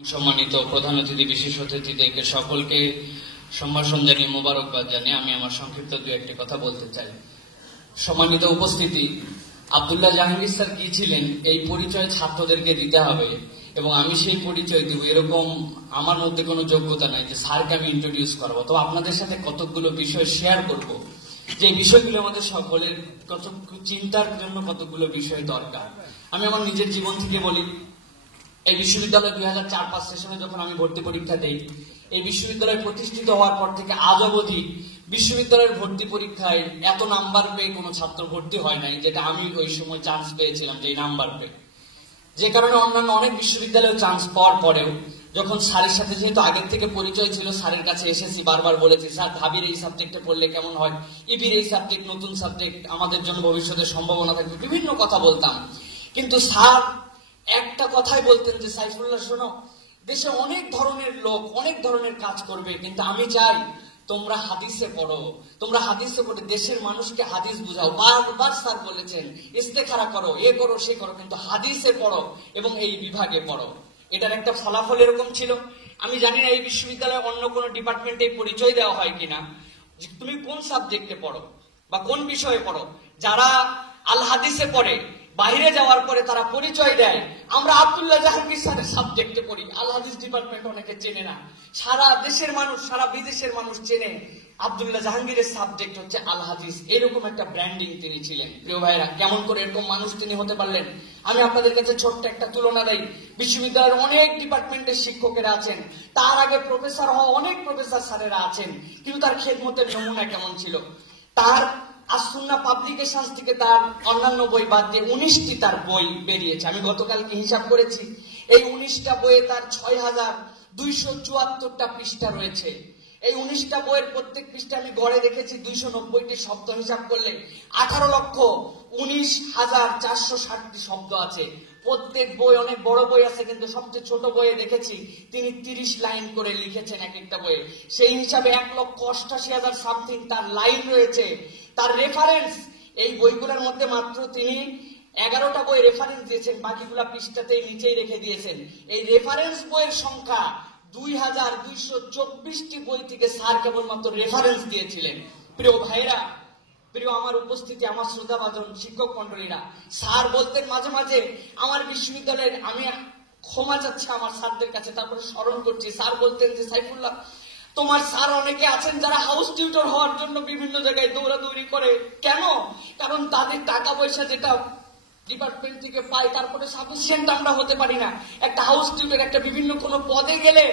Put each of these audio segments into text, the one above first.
সম্মানিত প্রধান অতিথি, বিশেষ অতিথিদেরকে সকলকে সম্ভাষণ জানিয়ে মোবারকবাদ জানিয়ে আমি আমার সংক্ষিপ্ত দু একটি কথা বলতে চাই। সম্মানিত উপস্থিতি, আব্দুল্লাহ জাহাঙ্গীর স্যার কি ছিলেন এই পরিচয় ছাত্রদেরকে দিতে হবে এবং আমি সেই পরিচয় দেব, এরকম আমার মধ্যে কোনো যোগ্যতা নাই যে স্যারকে আমি ইন্ট্রোডিউস করবো। তো আপনাদের সাথে কতগুলো বিষয় শেয়ার করব, যে বিষয়গুলো আমাদের সকলের কত চিন্তার জন্য কতগুলো বিষয় দরকার। আমি আমার নিজের জীবন থেকে বলি। এই বিশ্ববিদ্যালয় 2004-05 সেশনে যখন আমি ভর্তি পরীক্ষা দেই, এই বিশ্ববিদ্যালয় প্রতিষ্ঠিত হওয়ার পর থেকে আজ অবধি বিশ্ববিদ্যালয়ের ভর্তি পরীক্ষায় এত নাম্বার পেয়ে কোনো ছাত্র ভর্তি হয় নাই যেটা আমি ওই সময় চান্স পেয়েছিলাম, যে নাম্বার পেয়ে। যে কারণে অন্যান্য অনেক বিশ্ববিদ্যালয়ে চান্স পাওয়ার পরেও যখন স্যারের সাথে যেহেতু আগের থেকে পরিচয় ছিল, স্যারের কাছে এসেছি, বারবার বলেছি স্যার ঢাবির এই সাবজেক্টে পড়লে কেমন হয়, ইবির এই সাবজেক্ট নতুন সাবজেক্ট, আমাদের জন্য ভবিষ্যতে সম্ভাবনা থাকবে, বিভিন্ন কথা বলতাম। কিন্তু স্যার একটা কথাই বলতেন যে সাইফুল্লাহ শোনো, দেশে অনেক ধরনের লোক অনেক ধরনের কাজ করবে, কিন্তু আমি চাই তোমরা হাদিসে পড়ো, তোমরা হাদিসে পড়ে দেশের মানুষকে হাদিস বুঝাও। বারবার স্যার বলেছেন ইস্তেখারা করো, এ করো সে করো, কিন্তু হাদিসে পড়ো এবং এই বিভাগে পড়ো। এটার একটা ফলাফল এরকম ছিল। আমি জানি না এই বিশ্ববিদ্যালয়ে অন্য কোনো ডিপার্টমেন্টে পরিচয় দেওয়া হয় কিনা, যে তুমি কোন সাবজেক্টে পড়ো বা কোন বিষয়ে পড়ো। যারা আল হাদিসে পড়ে বাইরে যাওয়ার পরে তারা পরিচয় দেয় আমরা আব্দুল্লাহ জাহাঙ্গীর স্যারের সাবজেক্টে পড়ি। আল হাদিস ডিপার্টমেন্ট অনেকে চেনে না, সারা দেশের মানুষ সারা বিদেশের মানুষ চেনে আব্দুল্লাহ জাহাঙ্গীরের সাবজেক্ট হচ্ছে আল হাদিস। এরকম একটা ব্র্যান্ডিং তিনি ছিলেন। প্রিয় ভাইরা, কেমন করে এরকম মানুষ তিনি হতে পারলেন? আমি আপনাদের কাছে ছোট্ট একটা তুলনা দেই। বিশ্ববিদ্যালয়ের অনেক ডিপার্টমেন্টের শিক্ষকেরা আছেন, তার আগে প্রফেসর হওয়া অনেক প্রফেসর স্যারেরা আছেন, কিন্তু তার খেদমতের নমুনা কেমন ছিল? তার আসুন্না পাবলিকেশনস থেকে তার অন্যান্য বই বাদ দিয়ে 19টি তার বই বেরিয়েছে। আমি গতকালকে হিসাব করেছি, এই 19টা বইয়ে তার 6,274টা পৃষ্ঠা রয়েছে। এই 19টা বইয়ের প্রত্যেক পৃষ্ঠা আমি গড়ে দেখেছি 290টি শব্দ, হিসাব করলে 18,19,460টি শব্দ আছে। প্রত্যেক বই, অনেক বড় বই আছে, কিন্তু সবচেয়ে ছোট বইয়ে দেখেছি তিনি 30 লাইন করে লিখেছেন এক একটা বইয়ে। সেই হিসাবে 1,88,000 সামথিং তার লাইন রয়েছে। তার রেফারেন্স, এই বইগুলোর মধ্যে মাত্র তিনি 11টা বই রেফারেন্স দিয়েছেন, বাকিগুলা পৃষ্ঠাতে নিচেই রেখে দিয়েছেন। এই রেফারেন্স বইয়ের সংখ্যা 2,224টি বই থেকে স্যার কেবলমাত্র রেফারেন্স দিয়েছিলেন। প্রিয় ভাইরা, প্রিয় আমার উপস্থিতি, আমার শ্রদ্ধাভাজন শিক্ষক মন্ডলীরা, স্যার বলতেন মাঝে মাঝে আমার বিশ্ববিদ্যালয়ের, আমি ক্ষমা চাচ্ছি আমার স্যারদের কাছে, তারপরে স্মরণ করছি, স্যার বলতেন যে সাইফুল্লাহ, তোমার স্যার অনেকে আছেন যারা হাউস টিউটর হওয়ার জন্য বিভিন্ন জায়গায় দৌড়াদৌড়ি করে। কেন? কারণ তাদের টাকা পয়সা যেটা ডিপার্টমেন্ট থেকে পাই তারপরে সাফিসিয়েন্ট আমরা হতে পারি না। একটা হাউস টিউটর একটা বিভিন্ন কোনো পদে গেলে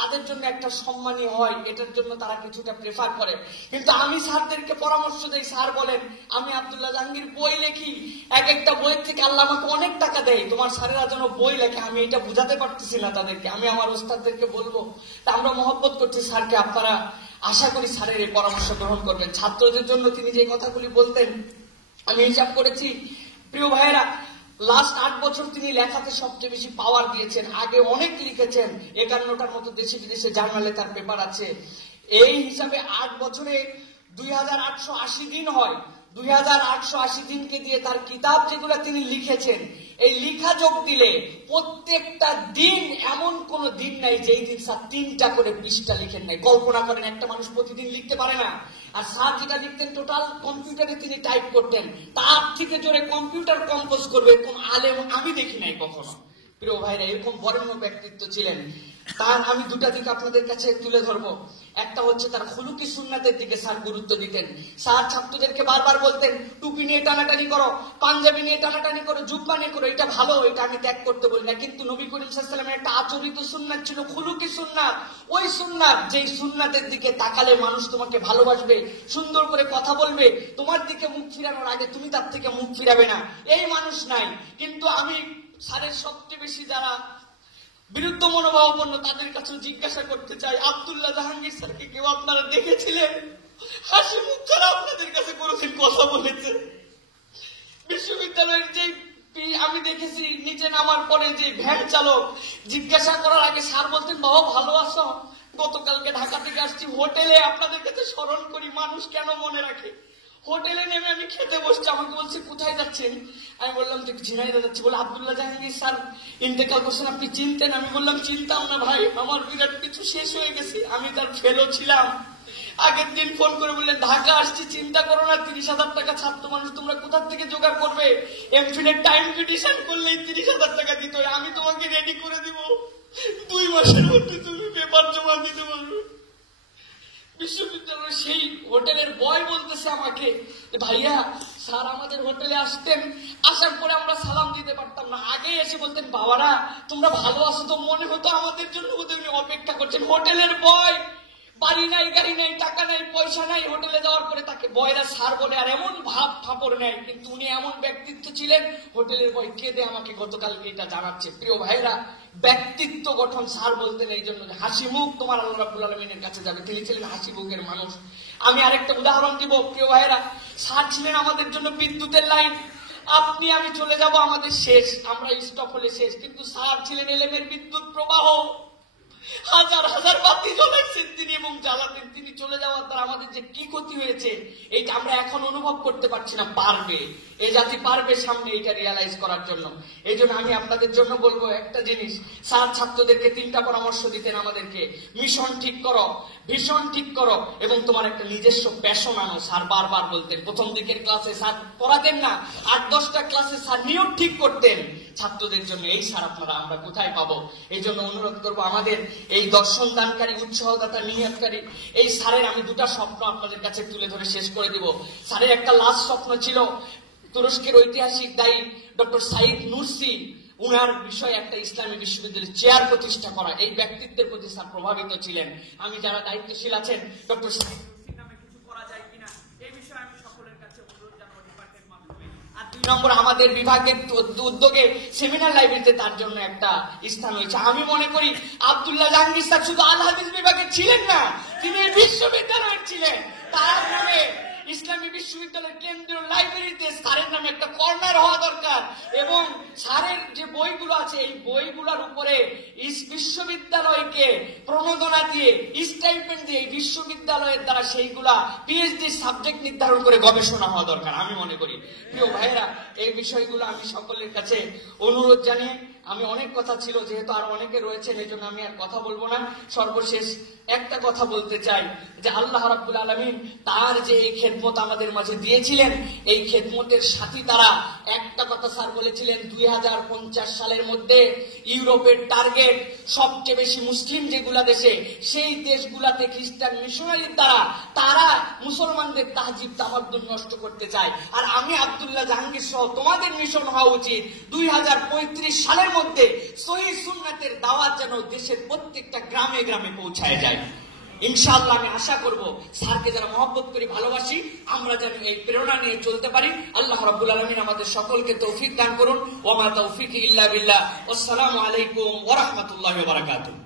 তাদের জন্য একটা সম্মানী হয়, এটার জন্য তারা কিছুটা প্রেফার করে। কিন্তু আমি স্যারদেরকে পরামর্শ দেই, স্যার বলেন আমি আব্দুল্লাহ জাহাঙ্গীর বই লেখি, এক একটা বইয়ের থেকে আল্লাহ আমাকে অনেক টাকা দেয়, তোমার স্যারেরা যেন বই লেখে। আমি এটা বুঝাতে পারতেছি না তাদেরকে, আমি আমার ওস্তাদদেরকে বলবো। তা আমরা মহব্বত করছি স্যারকে, আপনারা আশা করি স্যারের এই পরামর্শ গ্রহণ করবেন। ছাত্রদের জন্য তিনি যে কথাগুলি বলতেন আমি হিসাব করেছি। প্রিয় ভাইয়েরা, লাস্ট 8 বছর তিনি লেখাতে সবচেয়ে বেশি পাওয়ার দিয়েছেন। আগে অনেক লিখেছেন, 51টার মতো দেশে বিদেশে জার্নালে তার পেপার আছে। এই হিসাবে 8 বছরে 2,880 দিন হয়। 2,880 দিনকে দিয়ে তার কিতাব যেগুলো তিনি লিখেছেন, এই লিখা যোগ দিলে প্রত্যেকটা দিন এমন কোন দিন নাই যেই দিন স্যার 3টা করে পৃষ্ঠা লিখেন নাই। কল্পনা করেন, একটা মানুষ প্রতিদিন লিখতে পারে না। আর স্যার যেটা লিখতেন টোটাল কম্পিউটারে তিনি টাইপ করতেন, তার থেকে জোরে কম্পিউটার কম্পোজ করবে এরকম আলেম আমি দেখি নাই কখনো। প্রিয় ভাইরা, এরকম বরেণ্য ব্যক্তিত্ব ছিলেন। তার আমি দুটা দিক আপনাদের কাছে তুলে ধরবো। একটা হচ্ছে তার খুলুকি সুন্নাতের দিকে স্যার গুরুত্ব দিতেন। স্যার ছাত্রদেরকে বারবার বলতেন টুপি নিয়ে টানাটানি করো, পাঞ্জাবি নিয়ে টানাটানি করো, জুব্বা নিয়ে করো, এটা ভালো, এটা আমি ত্যাগ করতে বলি না। কিন্তু নবী করিম সাল্লাল্লাহু আলাইহি ওয়াসাল্লামের একটা আচরিত সুন্নাত ছিল, খুলুকি সুন্নাত। ওই সুন্নাত, যেই সুন্নাতের দিকে তাকালে মানুষ তোমাকে ভালোবাসবে, সুন্দর করে কথা বলবে, তোমার দিকে মুখ ফিরানোর আগে তুমি তার থেকে মুখ ফিরাবে না, এই মানুষ নাই। কিন্তু আমি স্যারের সবচেয়ে বেশি যারা বিরুদ্ধ মনোভাবাপন্ন তাদের কাছে জিজ্ঞাসা করতে চাই, আব্দুল্লাহ জাহাঙ্গীর স্যারকে কেউ আপনারা দেখেছিলেন? হাসি মুখ ছাড়া আপনাদের কাছে কোনোদিন কথা বলেছে? বিশ্ববিদ্যালয়ের যে আমি দেখেছি নিচে নামার পরে যে ভ্যান চালক, জিজ্ঞাসা করার আগে স্যার বলতেন বাবা ভালো আছো? গতকালকে ঢাকা থেকে আসছি, হোটেলে আপনাদের কাছে স্মরণ করি, মানুষ কেন মনে রাখে, হোটেলে নেমে আমি খেতে বসছি, আমাকে বলছে কোথায় যাচ্ছেন? আমি বললাম যে ঝিনাইদহ যাচ্ছি। বলে আব্দুল্লাহ জাহাঙ্গীর স্যার ইন্তেকাল করছেন, আপনি চিনতেন? আমি বললাম চিনতাম না ভাই, আমার বিরাট কিছু শেষ হয়ে গেছে, আমি তার ফেলো ছিলাম। আগের দিন ফোন করে বললেন ঢাকা আসছি, চিন্তা করো না, 30,000 টাকা ছাত্র মানুষ তোমরা কোথা থেকে জোগাড় করবে? এমফিল এর টাইম পিটিশন করলেই 30,000 টাকা দিতে হয়, আমি তোমাকে রেডি করে দিব, 2 মাসের মধ্যে তুমি পেপার জমা দিতে পারবে। বিশ্ববিদ্যালয়ের সেই হোটেলের বয় বলতেছে আমাকে, ভাইয়া স্যার আমাদের হোটেলে আসতেন, আসার পরে আমরা সালাম দিতে পারতাম না, আগে এসে বলতেন বাবারা তোমরা ভালো আছো তো, মনে হতো আমাদের জন্য উনি অপেক্ষা করছেন। হোটেলের বয়, বাড়ি নাই, গাড়ি নাই, টাকা নাই, পয়সা নাই, হোটেলে যাওয়ার পরে তাকে বয়রা স্যার বলে আর এমন ভাব ফাপড় নেয়, কিন্তু উনি এমন ব্যক্তিত্ব ছিলেন। হোটেলের বয় কেঁদে আমাকে গতকালকে এটা জানাচ্ছে। প্রিয় ভাইরা, ব্যক্তিত্ব গঠন স্যার বলতেন এই জন্য হাসি মুখ তোমার আল্লাহ রাব্বুল আলামিনের কাছে যাবে, তিনি ছিলেন হাসি মুখের মানুষ। আমি আরেকটা উদাহরণ দিব প্রিয় ভাইরা, স্যার ছিলেন আমাদের জন্য বিদ্যুতের লাইন। আপনি আমি চলে যাব, আমাদের শেষ, আমরা স্টপ হলে শেষ, কিন্তু স্যার ছিলেন এলেমের বিদ্যুৎ প্রবাহ। হাজার হাজার বাতি জ্বলাইছেন তিনি এবং জ্বালাতেন। তিনি চলে যাওয়ার দ্বারা আমাদের যে কি ক্ষতি হয়েছে এইটা আমরা এখন অনুভব করতে পারছি না। পারবে, এই জাতি পারবে সামনে এটা রিয়ালাইজ করার জন্য। এই জন্য আমি আপনাদের জন্য বলবো একটা জিনিস, স্যার ছাত্রদেরকে 3টা পরামর্শ দিতেন আমাদেরকে, মিশন ঠিক করো, ভীষণ ঠিক করো এবং তোমার একটা নিজস্ব প্যাশন আনো। স্যার বারবার বলতেন, প্রথম দিকের ক্লাসে স্যার পড়াতেন না, 8-10টা ক্লাসে স্যার নিয়ম ঠিক করতেন ছাত্রদের জন্য। এই স্যার আপনারা আমরা কোথায় পাবো? এই জন্য অনুরোধ করবো আমাদের এই দর্শন দানকারী, উৎসাহদাতা, নিয়তকারী এই স্যারের আমি 2টা স্বপ্ন আপনাদের কাছে তুলে ধরে শেষ করে দিব। স্যারের একটা লাস্ট স্বপ্ন ছিল তুরস্কের ঐতিহাসিক দায়ী ডক্টর সাইদ নুরসি, উনার বিষয়ে একটা ইসলামী বিশ্ববিদ্যালয়ের চেয়ার প্রতিষ্ঠা করা। এই ব্যক্তিত্বের প্রতি স্যার প্রভাবিত ছিলেন। আমি যারা দায়িত্বশীল আছেন ডক্টর সাইদ নুরসির নামে কিছু করা যায় কিনা এই বিষয়ে আমি সকলের কাছে অনুরোধ জানাবো ডিপার্টমেন্টের মাধ্যমে। আর 2 নম্বর, আমাদের বিভাগের উদ্যোগে সেমিনার লাইব্রেরিতে তার জন্য একটা স্থান হয়েছে। আমি মনে করি আব্দুল্লাহ জাহাঙ্গীর স্যার শুধু আল হাদিস বিভাগের ছিলেন না, তিনি বিশ্ববিদ্যালয়ের ছিলেন। তার নামে ইসলামী বিশ্ববিদ্যালয়ের কেন্দ্রীয় লাইব্রেরিতে স্যারের নামে একটা কর্নার হওয়া দরকার এবং স্যারের যে বইগুলো আছে এই বইগুলোর উপরে বিশ্ববিদ্যালয়কে প্রণোদনা দিয়ে, স্টাইপেন্ড দিয়ে এই বিশ্ববিদ্যালয়ের দ্বারা সেইগুলা পিএইচডি সাবজেক্ট নির্ধারণ করে গবেষণা হওয়া দরকার আমি মনে করি। প্রিয় ভাইয়েরা, এই বিষয়গুলো আমি সকলের কাছে অনুরোধ জানিয়ে, আমি অনেক কথা ছিল যেহেতু আর অনেকে রয়েছেন এই জন্য আমি আর কথা বলবো না। সর্বশেষ একটা কথা বলতে চাই যে আল্লাহ রাব্বুল আলামিন তার যে এই খেদমত আমাদের মাঝে দিয়েছিলেন, এই খেদমতের সাথী তারা একটা কথা স্যার বলেছিলেন, 2050 সালের মধ্যে ইউরোপের টার্গেট সবচেয়ে বেশি মুসলিম যেগুলা দেশে, সেই দেশগুলাতে খ্রিস্টান মিশনারির দ্বারা তারা মুসলমানদের তাহজিব তামাদ্দুন নষ্ট করতে চায়। আর আমি আব্দুল্লাহ জাহাঙ্গীর সহ তোমাদের মিশন হওয়া উচিত 2035 সালের মধ্যে সহিহ সুন্নাতের দাওয়াত যেন দেশের প্রত্যেকটা গ্রামে গ্রামে পৌঁছায় যায়। ইনশাআল্লাহ আমি আশা করব স্যারকে যারা মহব্বত করি, ভালোবাসি, আমরা যেন এই প্রেরণা নিয়ে চলতে পারি। আল্লাহ রাব্বুল আলামিন আমাদের সকলকে তৌফিক দান করুন। ওয়া মা তৌফিকি ইল্লা বিল্লাহ। আসসালামু আলাইকুম ওয়া রাহমাতুল্লাহি ওয়া বারাকাতুহু।